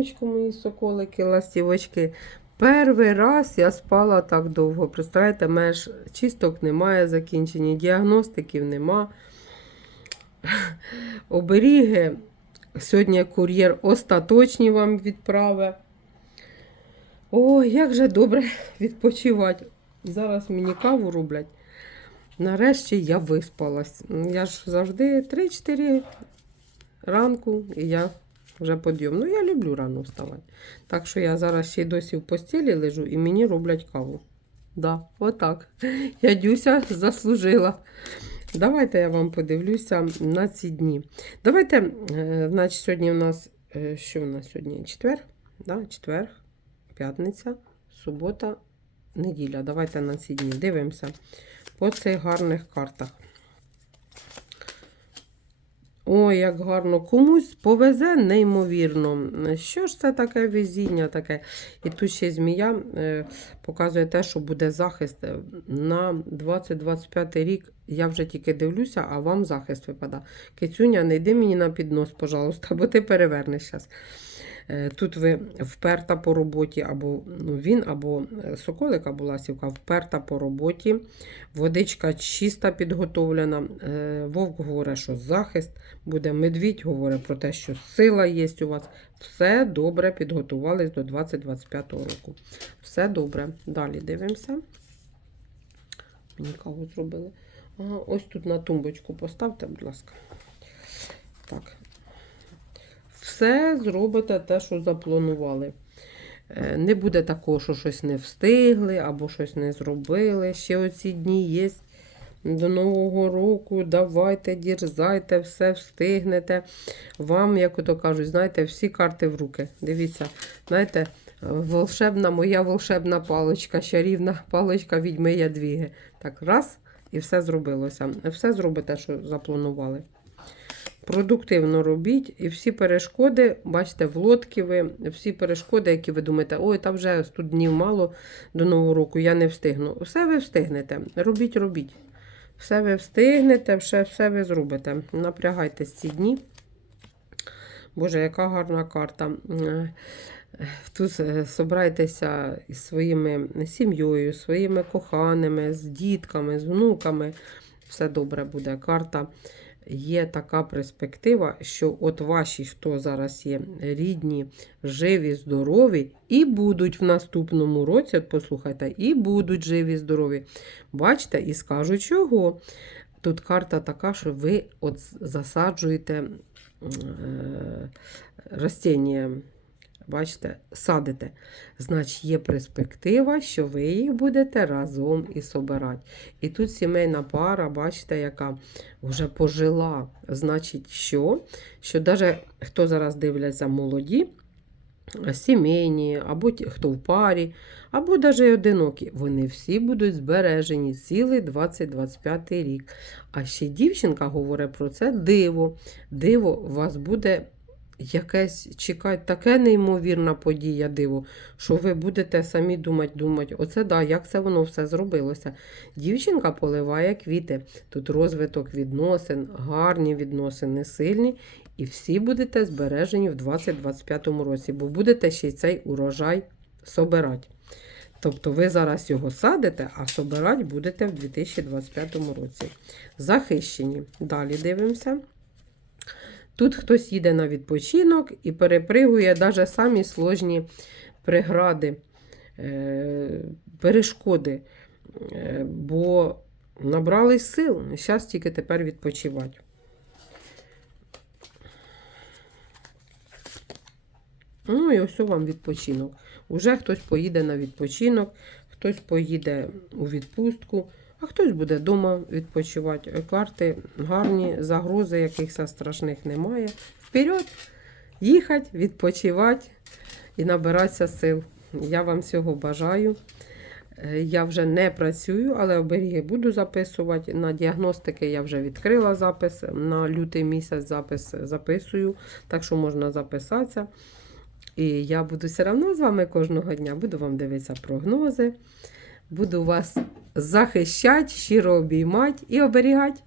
раночку, мої соколики, ластівочки. Перший раз я спала так довго. Представляєте, мене ж чисток немає закінчені, діагностиків нема. Оберіги. Сьогодні кур'єр остаточні вам відправи. Ой, як же добре відпочивати. Зараз мені каву роблять. Нарешті я виспалась. Я ж завжди 3-4 ранку і я вже подйом. Ну, я люблю рано вставати. Так що я зараз ще й досі в постілі лежу і мені роблять каву. Да, отак. Я Дюся заслужила. Давайте я вам подивлюся на ці дні. Давайте, е, значить, сьогодні у нас, е, що у нас сьогодні? Четвер? Да? Четвер, п'ятниця, субота, неділя. Давайте на ці дні дивимося по цих гарних картах. Ой, як гарно. Комусь повезе неймовірно. Що ж це таке везіння таке? І тут ще змія е, показує те, що буде захист на на 2025 рік. Я вже тільки дивлюся, а вам захист випадає. Кицюня, не йди мені на піднос, пожалуйста, бо ти перевернеш зараз. Тут ви вперта по роботі, або ну, він, або е, соколик, або ласівка вперта по роботі. Водичка чиста підготовлена. Е, Вовк говорить, що захист буде. Медвідь говорить про те, що сила є у вас. Все добре підготувались до 2025 року. Все добре. Далі дивимося. Мені каву зробили. Ага, ось тут на тумбочку поставте, будь ласка. Так. Все зробите те, що запланували. Е, Не буде такого, що щось не встигли або щось не зробили. Ще оці дні є до Нового року. Давайте, дірзайте, все встигнете. Вам, як ото кажуть, знаєте, всі карти в руки. Дивіться, знаєте, волшебна моя волшебна паличка, чарівна паличка відьми Ядвіги. Так, раз, і все зробилося. Все зробите, що запланували. Продуктивно робіть і всі перешкоди, бачите, в лодки ви, всі перешкоди, які ви думаєте, ой, та вже тут днів мало до Нового року, я не встигну. Все ви встигнете. Робіть, робіть. Все ви встигнете, все, все ви зробите. Напрягайтесь ці дні. Боже, яка гарна карта. Тут е, собирайтеся із своїми сім'єю, своїми коханими, з дітками, з внуками. Все добре буде. Карта є така перспектива, що от ваші, хто зараз є рідні, живі, здорові, і будуть в наступному році, послухайте, і будуть живі, здорові. Бачите, і скажу чого. Тут карта така, що ви от засаджуєте е, ростіння, бачите, садите. Значить, є перспектива, що ви їх будете разом і собирати. І тут сімейна пара, бачите, яка вже пожила. Значить, що? Що навіть хто зараз дивляться молоді, сімейні, або ті, хто в парі, або навіть одинокі, вони всі будуть збережені цілий 2025 рік. А ще дівчинка говорить про це диво. Диво вас буде якесь чекати, таке неймовірна подія, диво, що ви будете самі думати, думати, оце да, як це воно все зробилося. Дівчинка поливає квіти. Тут розвиток відносин, гарні відносини, сильні. І всі будете збережені в 2025 році, бо будете ще й цей урожай собирати. Тобто ви зараз його садите, а собирати будете в 2025 році. Захищені. Далі дивимося. Тут хтось їде на відпочинок і перепригує навіть самі сложні прегради, е, перешкоди, е, бо набрались сил. Зараз тільки тепер відпочивати. Ну і ось вам відпочинок. Уже хтось поїде на відпочинок, хтось поїде у відпустку, а хтось буде вдома відпочивати. Карти гарні, загрози якихось страшних немає. Вперед! Їхати, відпочивати і набиратися сил. Я вам всього бажаю. Е, Я вже не працюю, але оберіги буду записувати. На діагностики я вже відкрила запис. На лютий місяць запис записую, так що можна записатися. І я буду все одно з вами кожного дня, буду вам дивитися прогнози, буду вас захищати, щиро обіймати і оберігати.